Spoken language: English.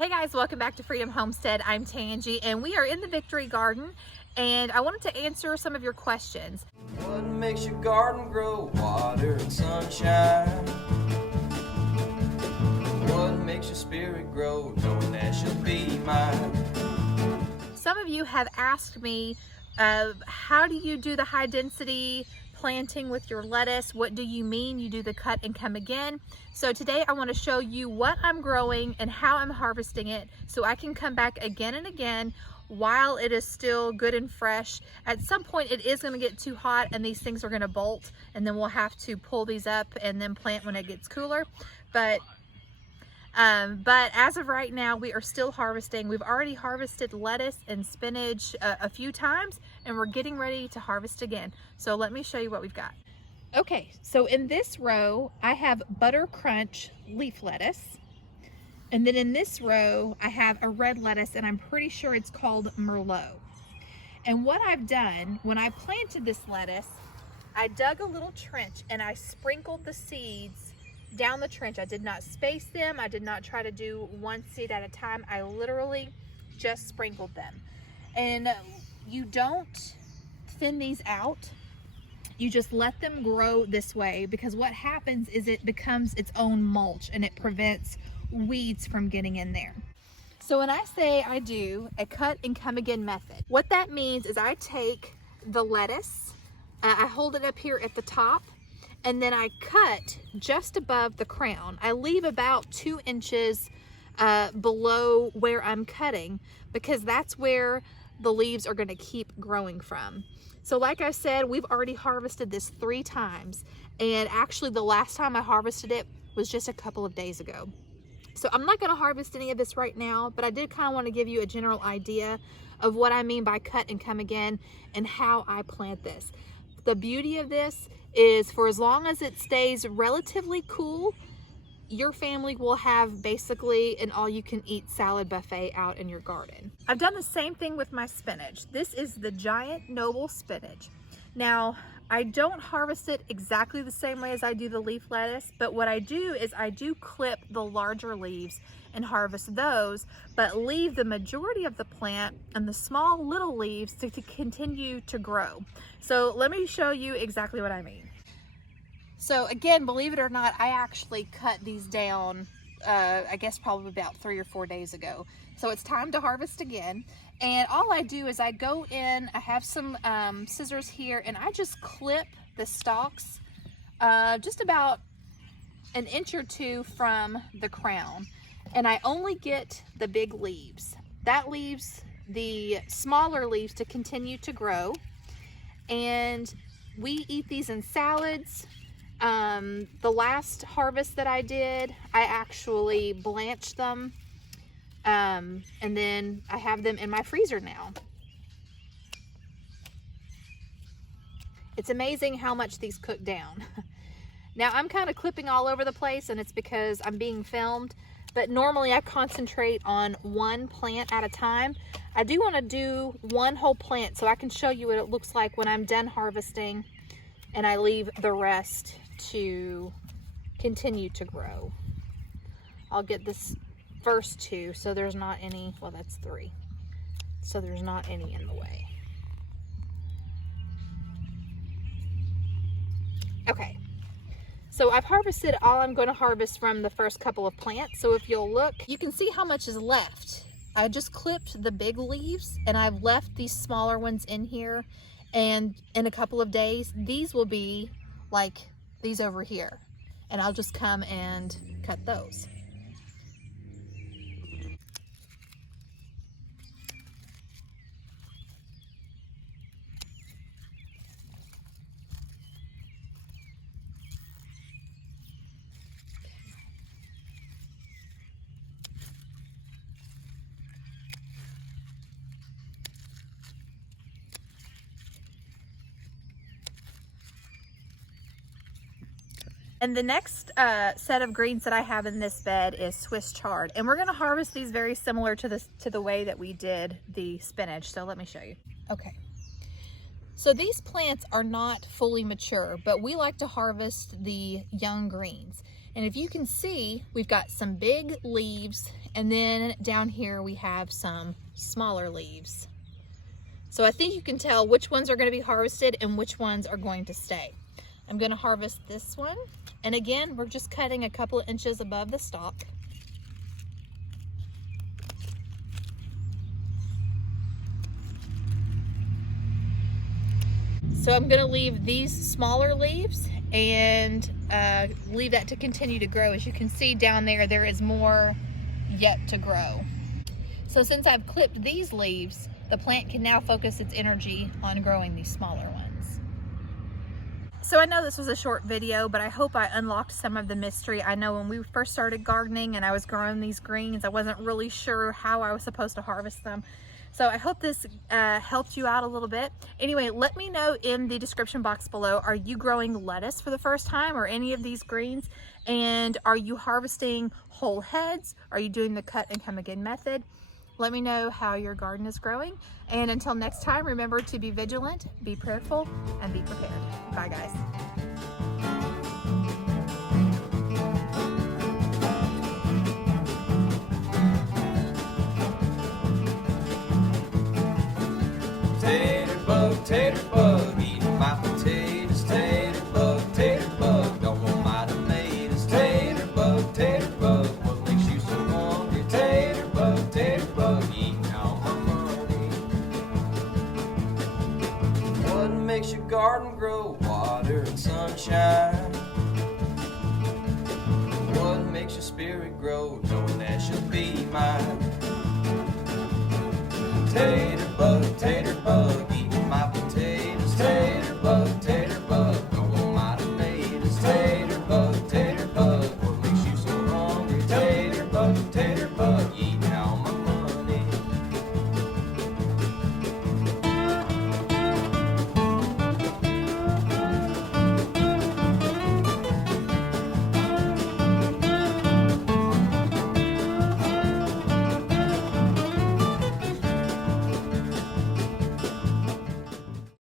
Hey guys, welcome back to Freedom Homestead. I'm Tangie and we are in the Victory Garden and I wanted to answer some of your questions. What makes your garden grow? Water and sunshine. What makes your spirit grow? Knowing that she'll be mine. Some of you have asked me, how do you do the high density planting with your lettuce? What do you mean you do the cut and come again? So today I want to show you what I'm growing and how I'm harvesting it so I can come back again and again while it is still good and fresh. At some point it is going to get too hot and these things are going to bolt, and then we'll have to pull these up and then plant when it gets cooler. But as of right now, we are still harvesting. We've already harvested lettuce and spinach a few times, and we're getting ready to harvest again. So let me show you what we've got. Okay, so in this row, I have Butter Crunch leaf lettuce. And then in this row, I have a red lettuce, and I'm pretty sure it's called Merlot. And what I've done, when I planted this lettuce, I dug a little trench and I sprinkled the seeds down the trench. I did not space them. I did not try to do one seed at a time. I literally just sprinkled them. And you don't thin these out. You just let them grow this way, because what happens is it becomes its own mulch and it prevents weeds from getting in there. So when I say I do a cut and come again method, what that means is I take the lettuce, I hold it up here at the top, and then I cut just above the crown. I leave about 2 inches below where I'm cutting, because that's where the leaves are gonna keep growing from. So like I said, we've already harvested this 3 times, and actually the last time I harvested it was just a couple of days ago. So I'm not gonna harvest any of this right now, but I did kind of want to give you a general idea of what I mean by cut and come again and how I plant this. The beauty of this is, for as long as it stays relatively cool, your family will have basically an all-you-can-eat salad buffet out in your garden. I've done the same thing with my spinach. This is the giant noble spinach. Now, I don't harvest it exactly the same way as I do the leaf lettuce, but what I do is I do clip the larger leaves and harvest those, but leave the majority of the plant and the small little leaves to continue to grow. So let me show you exactly what I mean. So again, believe it or not, I actually cut these down, I guess probably about 3 or 4 days ago. So it's time to harvest again. And all I do is I go in, I have some scissors here, and I just clip the stalks just about 1 inch or 2 from the crown. And I only get the big leaves. That leaves the smaller leaves to continue to grow. And we eat these in salads. The last harvest that I did, I actually blanched them, and then I have them in my freezer now. It's amazing how much these cook down. Now I'm kind of clipping all over the place, and it's because I'm being filmed, but normally I concentrate on one plant at a time. I do want to do one whole plant so I can show you what it looks like when I'm done harvesting and I leave the rest to continue to grow. I'll get this first 2 so there's not any, well, that's 3, so there's not any in the way. Okay, so I've harvested all I'm going to harvest from the first couple of plants. So if you'll look, you can see how much is left. I just clipped the big leaves and I've left these smaller ones in here, and in a couple of days these will be like these over here, and I'll just come and cut those. And the next set of greens that I have in this bed is Swiss chard, and we're going to harvest these very similar to the way that we did the spinach. So let me show you. Okay, so these plants are not fully mature, but we like to harvest the young greens. And if you can see, we've got some big leaves, and then down here we have some smaller leaves. So I think you can tell which ones are going to be harvested and which ones are going to stay. I'm going to harvest this one. And again, we're just cutting a couple of inches above the stalk. So I'm going to leave these smaller leaves and leave that to continue to grow. As you can see down there, there is more yet to grow. So since I've clipped these leaves, the plant can now focus its energy on growing these smaller ones. So I know this was a short video, but I hope I unlocked some of the mystery. I know when we first started gardening and I was growing these greens, I wasn't really sure how I was supposed to harvest them. So I hope this helped you out a little bit. Anyway, let me know in the description box below, are you growing lettuce for the first time or any of these greens? And are you harvesting whole heads? Are you doing the cut and come again method? Let me know how your garden is growing. And until next time, remember to be vigilant, be prayerful, and be prepared. Bye, guys. Tater bug, eating my potatoes. Tater bug, don't want my tomatoes. Tater bug, what makes you so hungry? Tater bug, eating all my money. What makes your garden grow? Water and sunshine. What makes your spirit grow? Knowing that she'll be mine. Tater